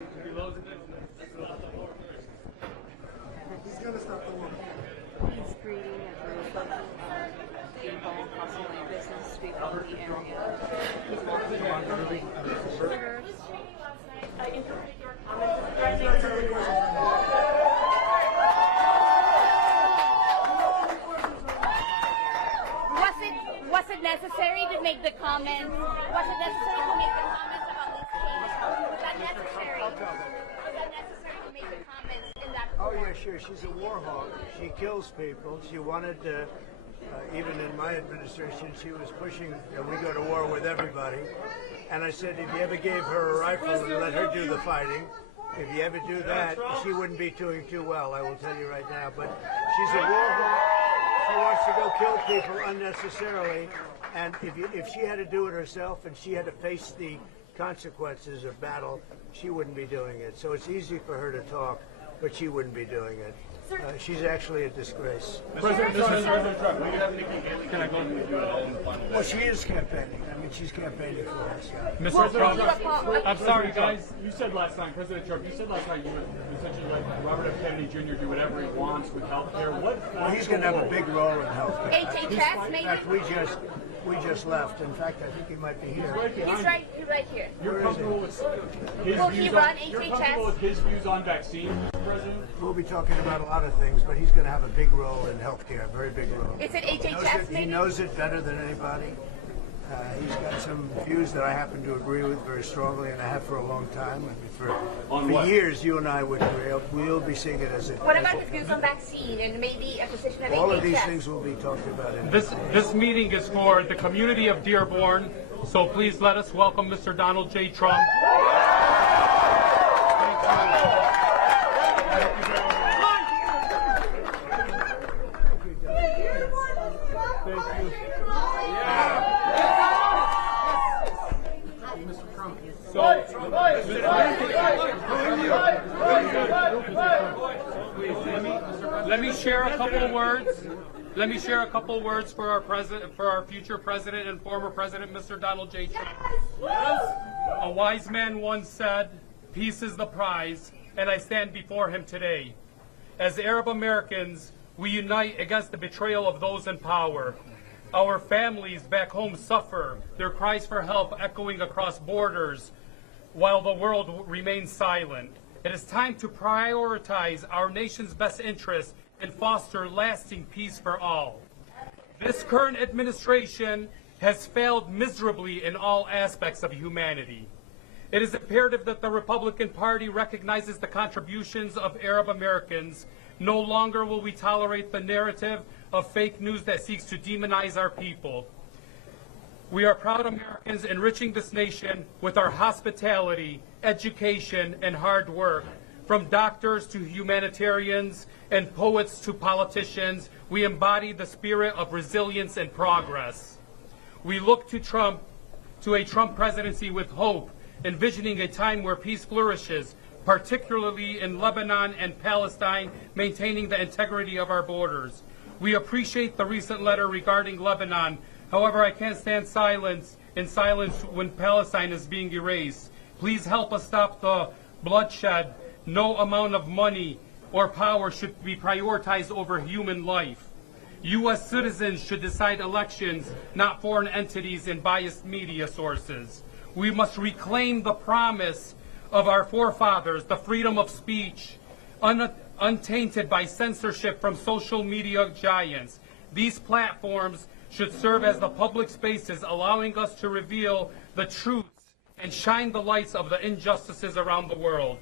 He's gonna stop the war. He's greeting a group of people hustling business people in the area. He's walking around like sugars. Was it necessary to make the comment? Was it necessary to make the comments about these things? Was that necessary? Was that necessary to make the comments in that Oh form? yeah, sure. She's a war hawk. She kills people. She wanted to, even in my administration, she was pushing that we go to war with everybody. And I said, if you ever gave her a rifle and let her do the fighting, if you ever do that, she wouldn't be doing too well, I will tell you right now. But she's a war hawk. She wants to go kill people unnecessarily. And if she had to do it herself and she had to face the consequences of battle, she wouldn't be doing it. So it's easy for her to talk, but she wouldn't be doing it. She's actually a disgrace. President Trump, will you have Nikki Haley? Can I go with you at all in the final? Well, she is campaigning. I mean, she's campaigning for us. Yeah. Mr. Trump, I'm sorry, guys. You said last night, President Trump, you said last night you essentially let Robert F. Kennedy Jr. do whatever he wants with health care. Well, he's going to have a big role in health care. HHS, In maybe? fact, we just left. In fact, I think he might be here. He's right here. You're comfortable with his Will he views run on, you're HHS? comfortable with his views on vaccines, Mr. President? We'll be talking about a lot of things, but he's going to have a big role in health care, a very big role. Is it He knows HHS, it- He maybe? knows it better than anybody. He's got some views that I happen to agree with very strongly, and I have for a long time. I mean, On for what? years, you and I would agree. We'll be seeing it as a. What about his views on vaccine and maybe a position of All of these HHS? things will be talked about in This meeting is for the community of Dearborn, so please let us welcome Mr. Donald J. Trump. Let me share a couple words. Let me share a couple words for our future president and former president, Mr. Donald J. Trump. A wise man once said, "Peace is the prize," and I stand before him today. As Arab Americans, we unite against the betrayal of those in power. Our families back home suffer, their cries for help echoing across borders, while the world remains silent. It is time to prioritize our nation's best interests and foster lasting peace for all. This current administration has failed miserably in all aspects of humanity. It is imperative that the Republican Party recognizes the contributions of Arab Americans. No longer will we tolerate the narrative of fake news that seeks to demonize our people. We are proud Americans enriching this nation with our hospitality, education, and hard work. From doctors to humanitarians and poets to politicians, we embody the spirit of resilience and progress. We look to a Trump presidency with hope, envisioning a time where peace flourishes, particularly in Lebanon and Palestine, maintaining the integrity of our borders. We appreciate the recent letter regarding Lebanon. However, I can't stand in silence when Palestine is being erased. Please help us stop the bloodshed. No amount of money or power should be prioritized over human life. U.S. citizens should decide elections, not foreign entities and biased media sources. We must reclaim the promise of our forefathers, the freedom of speech, untainted by censorship from social media giants. These platforms should serve as the public spaces, allowing us to reveal the truths and shine the lights of the injustices around the world.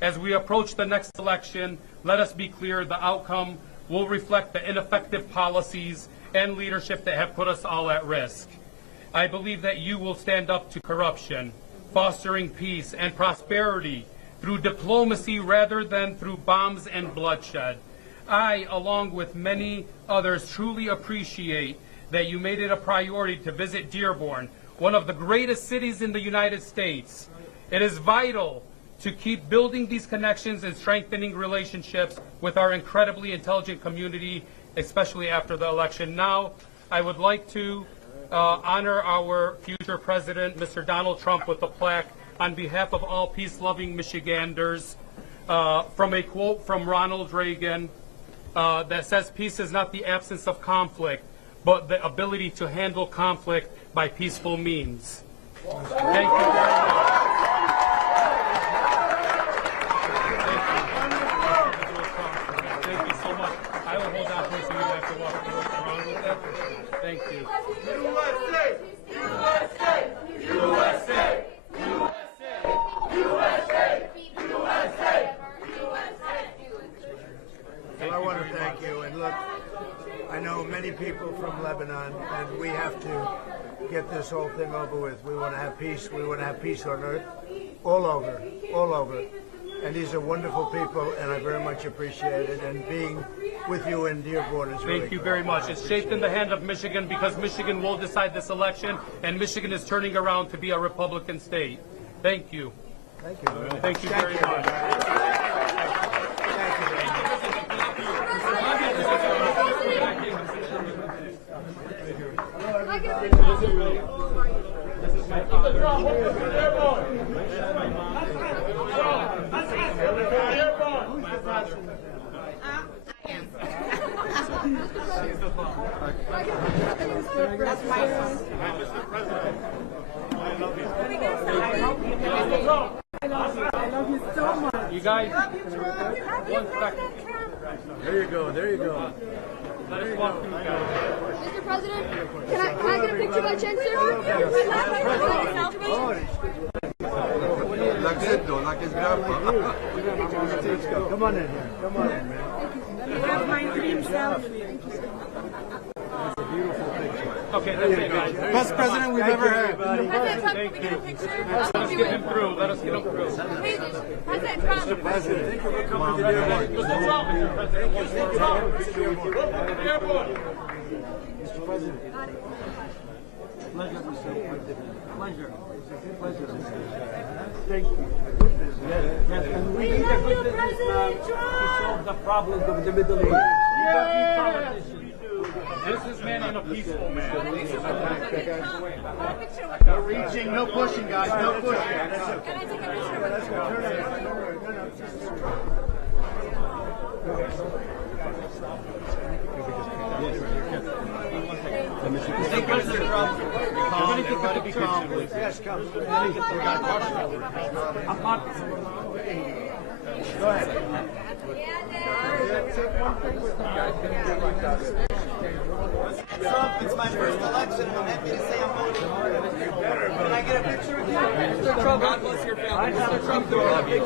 As we approach the next election, let us be clear, the outcome will reflect the ineffective policies and leadership that have put us all at risk. I believe that you will stand up to corruption, fostering peace and prosperity through diplomacy rather than through bombs and bloodshed. I, along with many others, truly appreciate that you made it a priority to visit Dearborn, one of the greatest cities in the United States. It is vital to keep building these connections and strengthening relationships with our incredibly intelligent community, especially after the election. Now, I would like to honor our future president, Mr. Donald Trump, with the plaque on behalf of all peace-loving Michiganders from a quote from Ronald Reagan that says, "Peace is not the absence of conflict, but the ability to handle conflict by peaceful means." Thank you very much. Thank you so much. I will hold on to it so you don't have to walk around with it. Thank you. USA! USA! USA! USA! USA! Well, I want to thank you. And look, I know many people from Lebanon, and we have to get this whole thing over with. We want to have peace. We want to have peace on earth, all over, all over. And these are wonderful people, and I very much appreciate it. And being with you in Dearborn is really Thank you great. very much. It's shaped in the hand of Michigan because Michigan will decide this election, and Michigan is turning around to be a Republican state. Thank you. Thank you very much. Thank you very much. Thank you very much. You guys, 1 second. There you go. There you go. Let us walk through, guys. Mr. President, can I get a picture by chance, sir? Like his grandpa. Let's go. Come on in here. Come on in, man. Okay, that's it, guys. Best president we've ever had. President Trump, can we get a picture? Let us get him through. Let us get him through. President Trump. President. Mr. Trump, Mr. Trump. Dearborn. Pleasure, Mr. Pleasure. Pleasure. Thank you. Yes, and we think that good businessman to solve the problems of the Middle East. Businessman and a peaceful man. No reaching, no pushing, guys. No pushing. Can I take a picture with you? Thank President Trump. Calm. Everybody be calm, please. Yes, come. We got a caution. Go ahead. Trump, it's my first election. I'm happy to say I'm voting for you. Can I get a picture with you? Mr. Trump, God bless your family. Mr. Trump, do love you.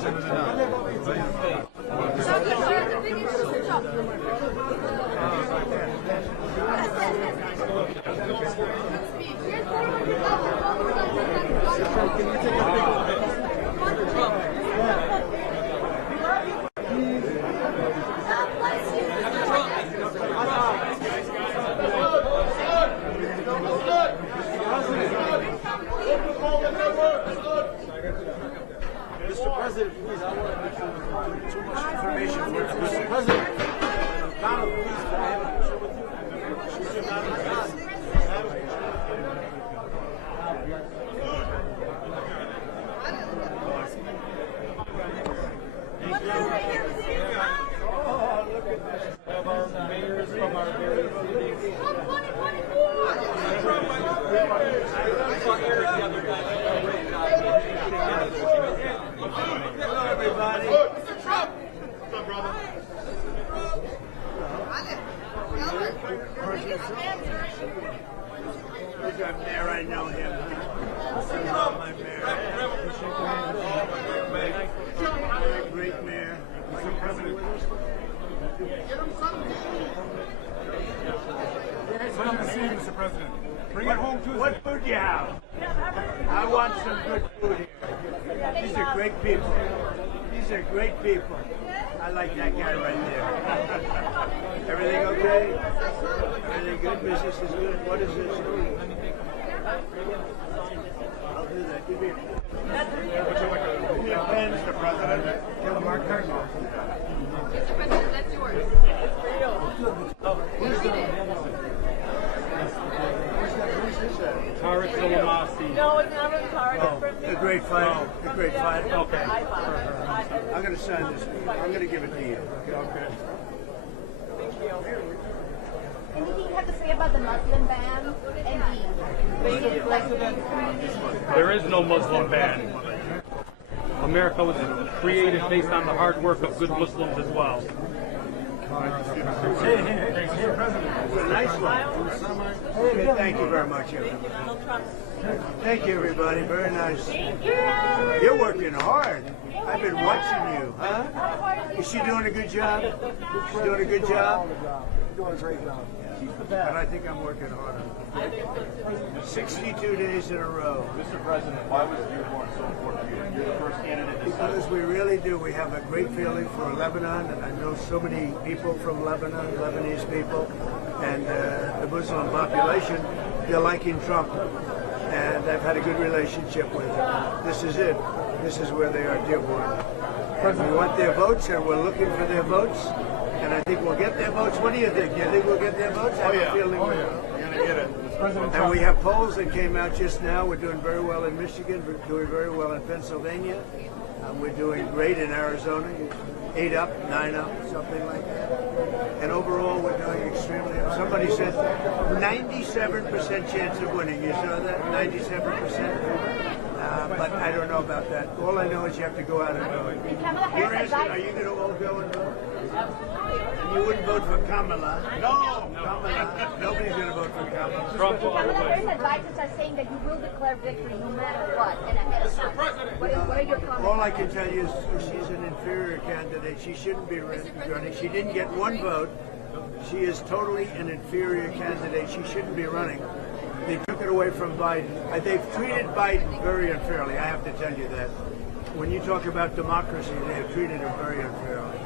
Mr. President, please, I want to make sure too much information for you. Mr. President, Donald, please, can I have a picture with you? Mr. Donald, please. Oh, look at this. Of our mayors from our various cities. Hello, everybody. Mr. Trump. What's up, brother? Who's our mayor? I know him. This is my mayor. Great mayor. Mr. President. Pleasure to see you, Mr. President. Bring it home to us. What food do you have? I want some good food here. These are great people. These are great people. I like that guy right there. Everything okay? Everything good? Business is good? What is this? I'll do that. Give me a pen. Mr. President. Give him our card. Mr. President, that's yours. Who's the Tariq Salamasi. No, it's not a card. It's for me. The great fighter. The great fighter. Okay. I'm going to sign this. I'm going to give it to you. Okay. Anything you have to say about the Muslim ban and There is no Muslim ban. America was created based on the hard work of good Muslims as well. It's a nice one. Okay, thank you very much, everybody. Thank you, everybody. Very nice. You're working hard. I've been watching you, huh? Is she doing a good job? She's doing a good job? Doing a great job. But I think I'm working harder. 62 days in a row. Mr. President, why was Dearborn so important to you? You're the first candidate. Because we really do. We have a great feeling for Lebanon, and I know so many people from Lebanon, Lebanese people, and the Muslim population. They're liking Trump, and I've had a good relationship with them. This is it. This is where they are, Dearborn. And we want their votes, and we're looking for their votes, and I think we'll get their votes. What do you think? Do you think we'll get their votes? I have a feeling we will. You're going to get it. And we have polls that came out just now. We're doing very well in Michigan. We're doing very well in Pennsylvania. We're doing great in Arizona. 8 up, 9 up, something like that. And overall, we're doing extremely well. Somebody said 97% chance of winning. You saw that? 97%? But I don't know about that. All I know is you have to go out and vote. You're asking, are you going to all go and vote? And you wouldn't vote for Kamala. No! Kamala. Nobody's going to vote for Kamala. Trump all the Kamala way. Harris advisors are saying that you will declare victory no matter what and ahead of time. What are your comments? All I can tell you is she's an inferior candidate. She shouldn't be running. She didn't get one vote. She is totally an inferior candidate. She shouldn't be running. They took it away from Biden. They've treated Biden very unfairly. I have to tell you that. When you talk about democracy, they have treated him very unfairly.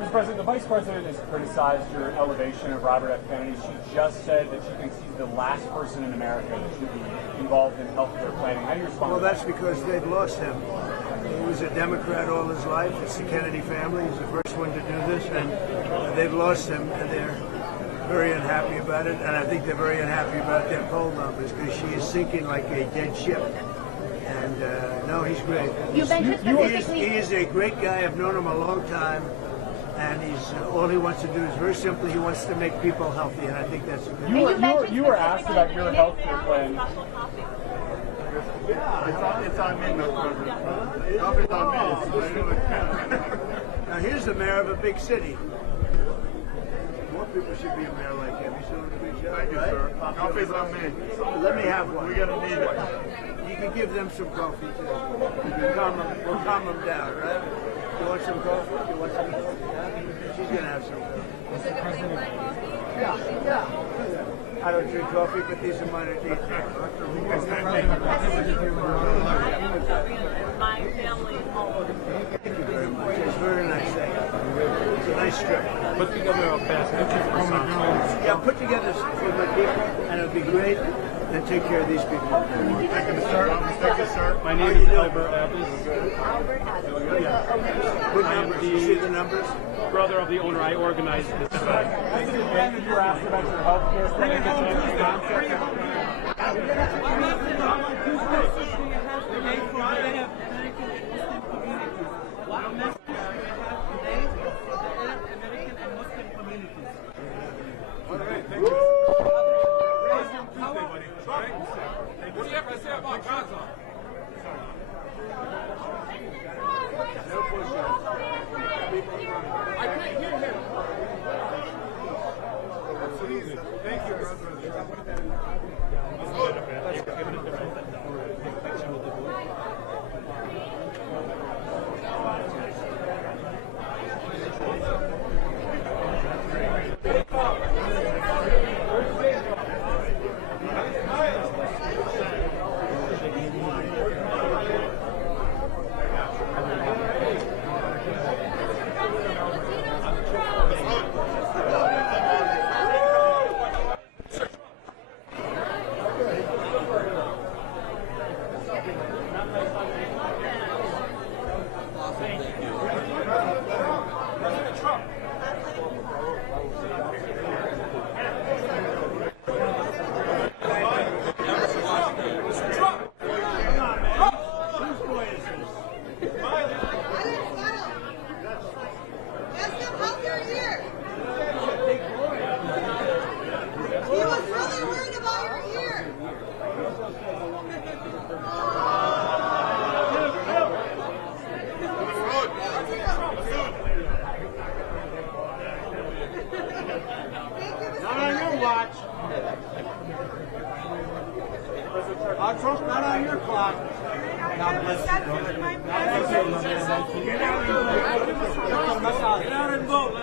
Mr. President, the Vice President has criticized your elevation of Robert F. Kennedy. She just said that she thinks he's the last person in America that should be involved in healthcare planning. How do you respond? Well, that's because they've lost him. He was a Democrat all his life. It's the Kennedy family. He's the first one to do this, and they've lost him, and they're very unhappy about it. And I think they're very unhappy about their poll numbers because she is sinking like a dead ship. And no, he's great. You mentioned specifically. He is a great guy. I've known him a long time. And he's all he wants to do is very simply he wants to make people healthy, and I think that's a good. You were asked about your health care plan. Yeah, it's on me, Mr. President. It's on me. Now here's the mayor of a big city. More people should be a mayor like him. He's doing a good job. Thank you, sir. Coffee's on me. Let me have one. We're going to need it. You can give them some coffee too. We'll calm them down, right? You want some coffee? You want some coffee? She's gonna have some coffee. Yeah. I don't drink coffee, but these are mine at tea. My family is home. Thank you very much. It's a very nice thing. It's a nice trip. Put together a basket. Yeah, put together for my people, and it'll be great. And take care of these people. My name is Albert Abbas. Good numbers. You see the numbers? Brother of the owner, I organized this event. You were asked about your health care plan. What do you have to say about Gaza? I can't hear him. Thank you, brother. Get out and vote.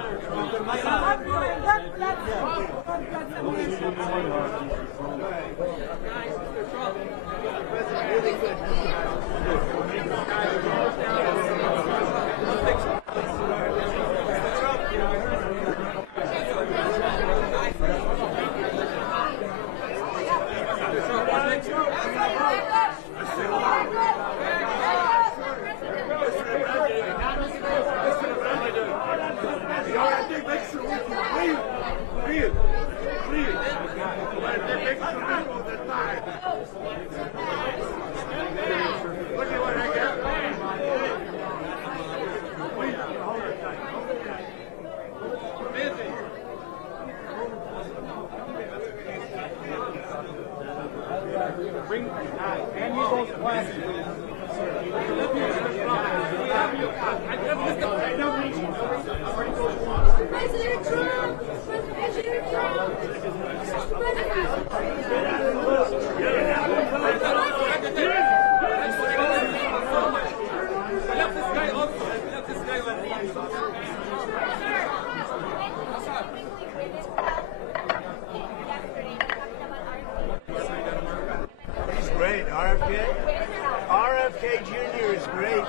President Trump! President Trump! He's great. RFK Jr. is great.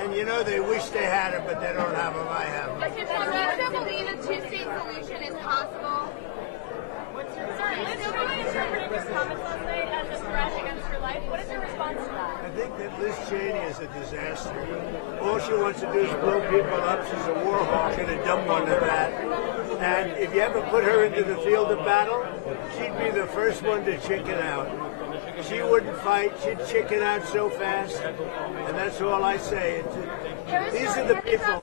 And you know, they wish they had him, but they don't have him. I have him. Mr. Trump, do you still believe a two-state solution is possible? Sorry, Liz Cheney interpreted his comments last night as a threat against your life. What is your response to that? I think that Liz Cheney is a disaster. All she wants to do is blow people up. She's a war hawk and a dumb one at that. And if you ever put her into the field of battle, she'd be the first one to chicken out. She wouldn't fight. She'd chicken out so fast. And that's all I say. These are the people.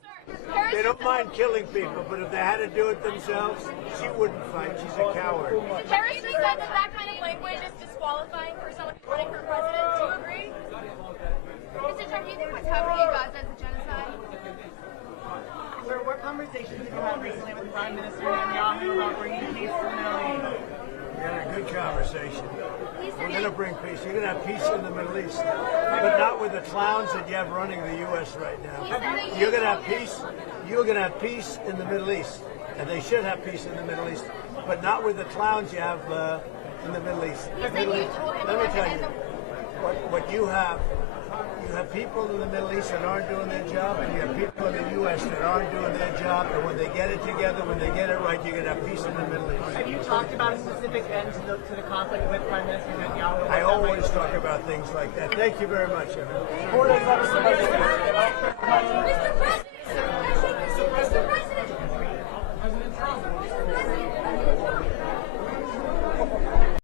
They don't mind killing people, but if they had to do it themselves, she wouldn't fight. She's a coward. Harris said that that kind of language is disqualifying for someone running for president. Do you agree? Mr. Trump, do you think what's happening in Gaza is a genocide? Sir, what conversations have you had recently with Prime Minister Netanyahu about bringing peace to the Middle East? We had a good conversation. We're going to bring peace. You're going to have peace in the Middle East, but not with the clowns that you have running the U.S. right now. You're going to have peace. You're going to have peace in the Middle East, and they should have peace in the Middle East, but not with the clowns you have in the Middle East. Let me tell you, what you have people in the Middle East that aren't doing their job, and you have people in the U.S. that aren't doing their job, and when they get it together, when they get it right, you're going to have peace in the Middle East. Have you talked about a specific end to the conflict with Prime Minister Netanyahu? I always talk about things like that. Thank you very much, Evan.